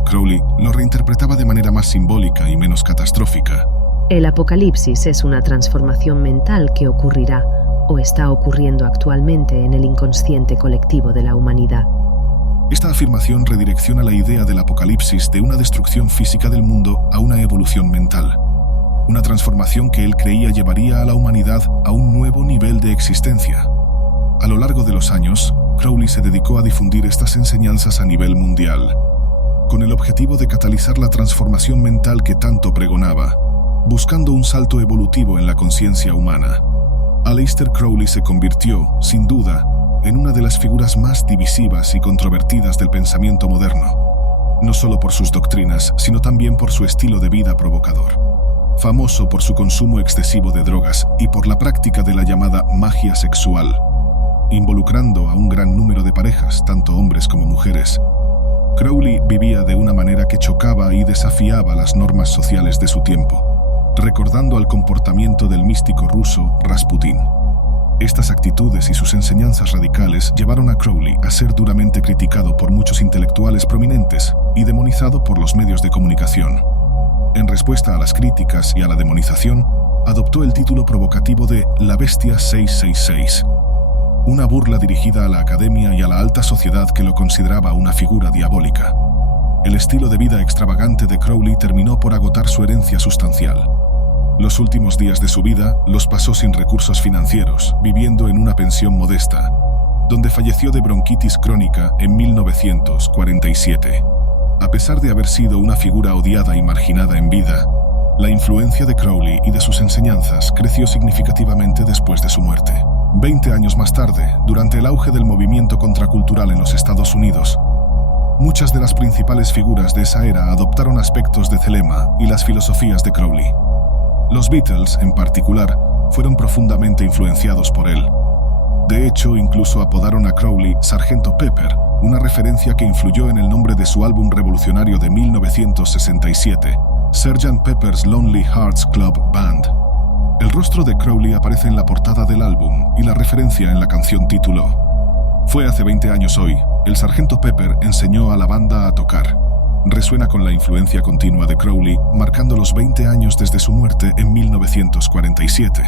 Crowley lo reinterpretaba de manera más simbólica y menos catastrófica. El apocalipsis es una transformación mental que ocurrirá o está ocurriendo actualmente en el inconsciente colectivo de la humanidad. Esta afirmación redirecciona la idea del apocalipsis de una destrucción física del mundo a una evolución mental. Una transformación que él creía llevaría a la humanidad a un nuevo nivel de existencia. A lo largo de los años, Crowley se dedicó a difundir estas enseñanzas a nivel mundial, con el objetivo de catalizar la transformación mental que tanto pregonaba, buscando un salto evolutivo en la conciencia humana. Aleister Crowley se convirtió, sin duda, en una de las figuras más divisivas y controvertidas del pensamiento moderno, no solo por sus doctrinas, sino también por su estilo de vida provocador. Famoso por su consumo excesivo de drogas y por la práctica de la llamada magia sexual, involucrando a un gran número de parejas, tanto hombres como mujeres, Crowley vivía de una manera que chocaba y desafiaba las normas sociales de su tiempo, recordando al comportamiento del místico ruso Rasputín. Estas actitudes y sus enseñanzas radicales llevaron a Crowley a ser duramente criticado por muchos intelectuales prominentes y demonizado por los medios de comunicación. En respuesta a las críticas y a la demonización, adoptó el título provocativo de La Bestia 666, una burla dirigida a la academia y a la alta sociedad que lo consideraba una figura diabólica. El estilo de vida extravagante de Crowley terminó por agotar su herencia sustancial. Los últimos días de su vida los pasó sin recursos financieros, viviendo en una pensión modesta, donde falleció de bronquitis crónica en 1947. A pesar de haber sido una figura odiada y marginada en vida, la influencia de Crowley y de sus enseñanzas creció significativamente después de su muerte. 20 años más tarde, durante el auge del movimiento contracultural en los Estados Unidos, muchas de las principales figuras de esa era adoptaron aspectos de Thelema y las filosofías de Crowley. Los Beatles, en particular, fueron profundamente influenciados por él. De hecho, incluso apodaron a Crowley Sargento Pepper, una referencia que influyó en el nombre de su álbum revolucionario de 1967, Sgt. Pepper's Lonely Hearts Club Band. El rostro de Crowley aparece en la portada del álbum y la referencia en la canción título. Fue hace 20 años hoy, el Sargento Pepper enseñó a la banda a tocar. Resuena con la influencia continua de Crowley, marcando los 20 años desde su muerte en 1947,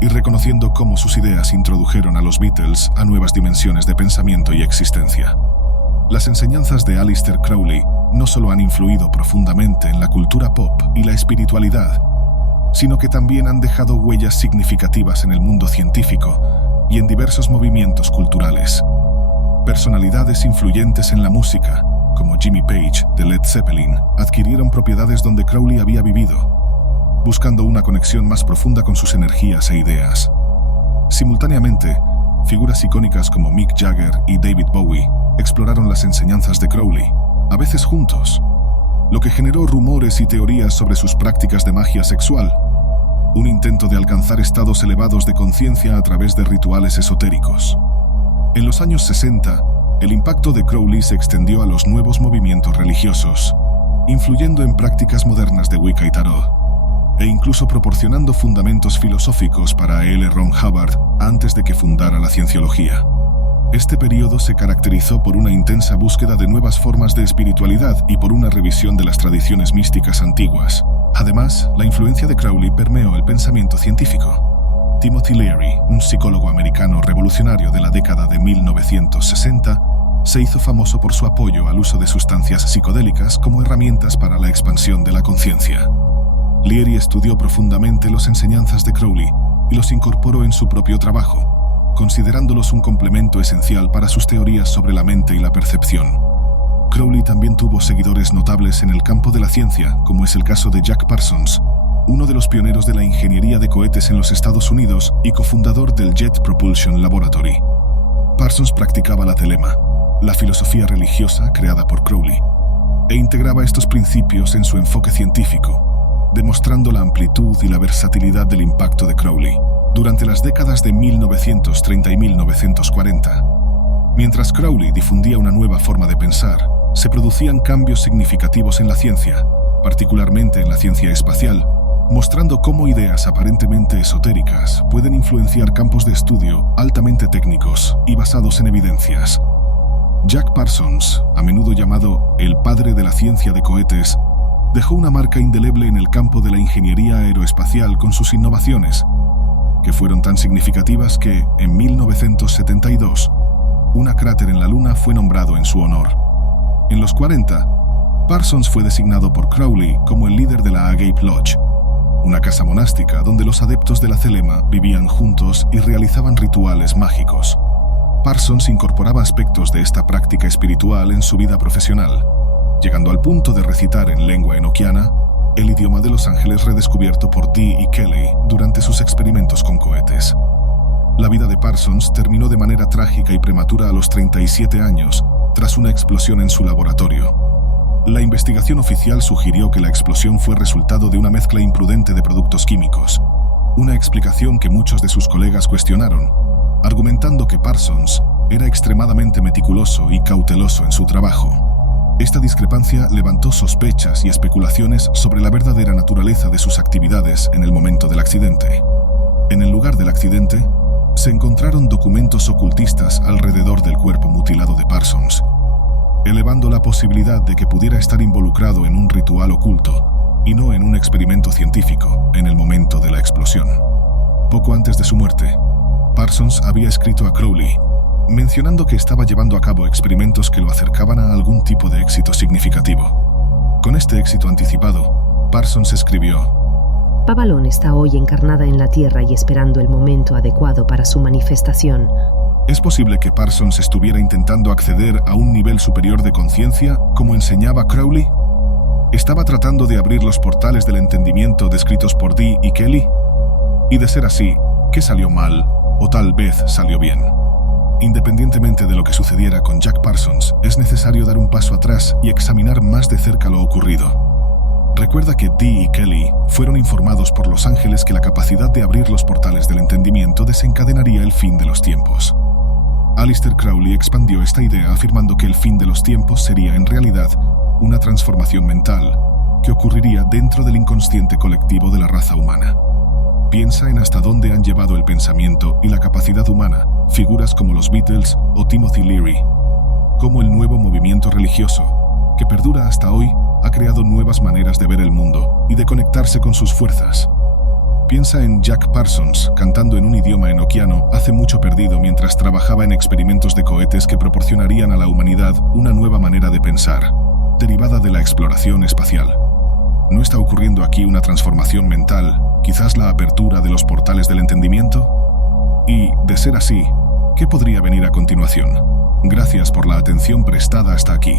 y reconociendo cómo sus ideas introdujeron a los Beatles a nuevas dimensiones de pensamiento y existencia. Las enseñanzas de Aleister Crowley no solo han influido profundamente en la cultura pop y la espiritualidad, sino que también han dejado huellas significativas en el mundo científico y en diversos movimientos culturales. Personalidades influyentes en la música, como Jimmy Page de Led Zeppelin, adquirieron propiedades donde Crowley había vivido, buscando una conexión más profunda con sus energías e ideas. Simultáneamente, figuras icónicas como Mick Jagger y David Bowie exploraron las enseñanzas de Crowley, a veces juntos, lo que generó rumores y teorías sobre sus prácticas de magia sexual, un intento de alcanzar estados elevados de conciencia a través de rituales esotéricos. En los años 60, el impacto de Crowley se extendió a los nuevos movimientos religiosos, influyendo en prácticas modernas de Wicca y Tarot, e incluso proporcionando fundamentos filosóficos para L. Ron Hubbard antes de que fundara la cienciología. Este periodo se caracterizó por una intensa búsqueda de nuevas formas de espiritualidad y por una revisión de las tradiciones místicas antiguas. Además, la influencia de Crowley permeó el pensamiento científico. Timothy Leary, un psicólogo americano revolucionario de la década de 1960, se hizo famoso por su apoyo al uso de sustancias psicodélicas como herramientas para la expansión de la conciencia. Leary estudió profundamente las enseñanzas de Crowley y los incorporó en su propio trabajo, considerándolos un complemento esencial para sus teorías sobre la mente y la percepción. Crowley también tuvo seguidores notables en el campo de la ciencia, como es el caso de Jack Parsons, uno de los pioneros de la ingeniería de cohetes en los Estados Unidos y cofundador del Jet Propulsion Laboratory. Parsons practicaba la telema, la filosofía religiosa creada por Crowley, e integraba estos principios en su enfoque científico, demostrando la amplitud y la versatilidad del impacto de Crowley durante las décadas de 1930 y 1940. Mientras Crowley difundía una nueva forma de pensar, se producían cambios significativos en la ciencia, particularmente en la ciencia espacial, mostrando cómo ideas aparentemente esotéricas pueden influenciar campos de estudio altamente técnicos y basados en evidencias. Jack Parsons, a menudo llamado el padre de la ciencia de cohetes, dejó una marca indeleble en el campo de la ingeniería aeroespacial con sus innovaciones, que fueron tan significativas que, en 1972, un cráter en la Luna fue nombrado en su honor. En los 40, Parsons fue designado por Crowley como el líder de la Agape Lodge, una casa monástica donde los adeptos de la telema vivían juntos y realizaban rituales mágicos. Parsons incorporaba aspectos de esta práctica espiritual en su vida profesional, llegando al punto de recitar en lengua enoquiana el idioma de los ángeles redescubierto por Dee y Kelly durante sus experimentos con cohetes. La vida de Parsons terminó de manera trágica y prematura a los 37 años, tras una explosión en su laboratorio. La investigación oficial sugirió que la explosión fue resultado de una mezcla imprudente de productos químicos, una explicación que muchos de sus colegas cuestionaron, argumentando que Parsons era extremadamente meticuloso y cauteloso en su trabajo. Esta discrepancia levantó sospechas y especulaciones sobre la verdadera naturaleza de sus actividades en el momento del accidente. En el lugar del accidente, se encontraron documentos ocultistas alrededor del cuerpo mutilado de Parsons, elevando la posibilidad de que pudiera estar involucrado en un ritual oculto y no en un experimento científico en el momento de la explosión. Poco antes de su muerte, Parsons había escrito a Crowley, mencionando que estaba llevando a cabo experimentos que lo acercaban a algún tipo de éxito significativo. Con este éxito anticipado, Parsons escribió: Babalón está hoy encarnada en la Tierra y esperando el momento adecuado para su manifestación. ¿Es posible que Parsons estuviera intentando acceder a un nivel superior de conciencia, como enseñaba Crowley? ¿Estaba tratando de abrir los portales del entendimiento descritos por Dee y Kelly? Y de ser así, ¿qué salió mal o tal vez salió bien? Independientemente de lo que sucediera con Jack Parsons, es necesario dar un paso atrás y examinar más de cerca lo ocurrido. Recuerda que Dee y Kelly fueron informados por los ángeles que la capacidad de abrir los portales del entendimiento desencadenaría el fin de los tiempos. Aleister Crowley expandió esta idea afirmando que el fin de los tiempos sería en realidad una transformación mental, que ocurriría dentro del inconsciente colectivo de la raza humana. Piensa en hasta dónde han llevado el pensamiento y la capacidad humana figuras como los Beatles o Timothy Leary, como el nuevo movimiento religioso, que perdura hasta hoy, ha creado nuevas maneras de ver el mundo y de conectarse con sus fuerzas. Piensa en Jack Parsons cantando en un idioma enoquiano hace mucho perdido mientras trabajaba en experimentos de cohetes que proporcionarían a la humanidad una nueva manera de pensar, derivada de la exploración espacial. ¿No está ocurriendo aquí una transformación mental, quizás la apertura de los portales del entendimiento? Y, de ser así, ¿qué podría venir a continuación? Gracias por la atención prestada hasta aquí.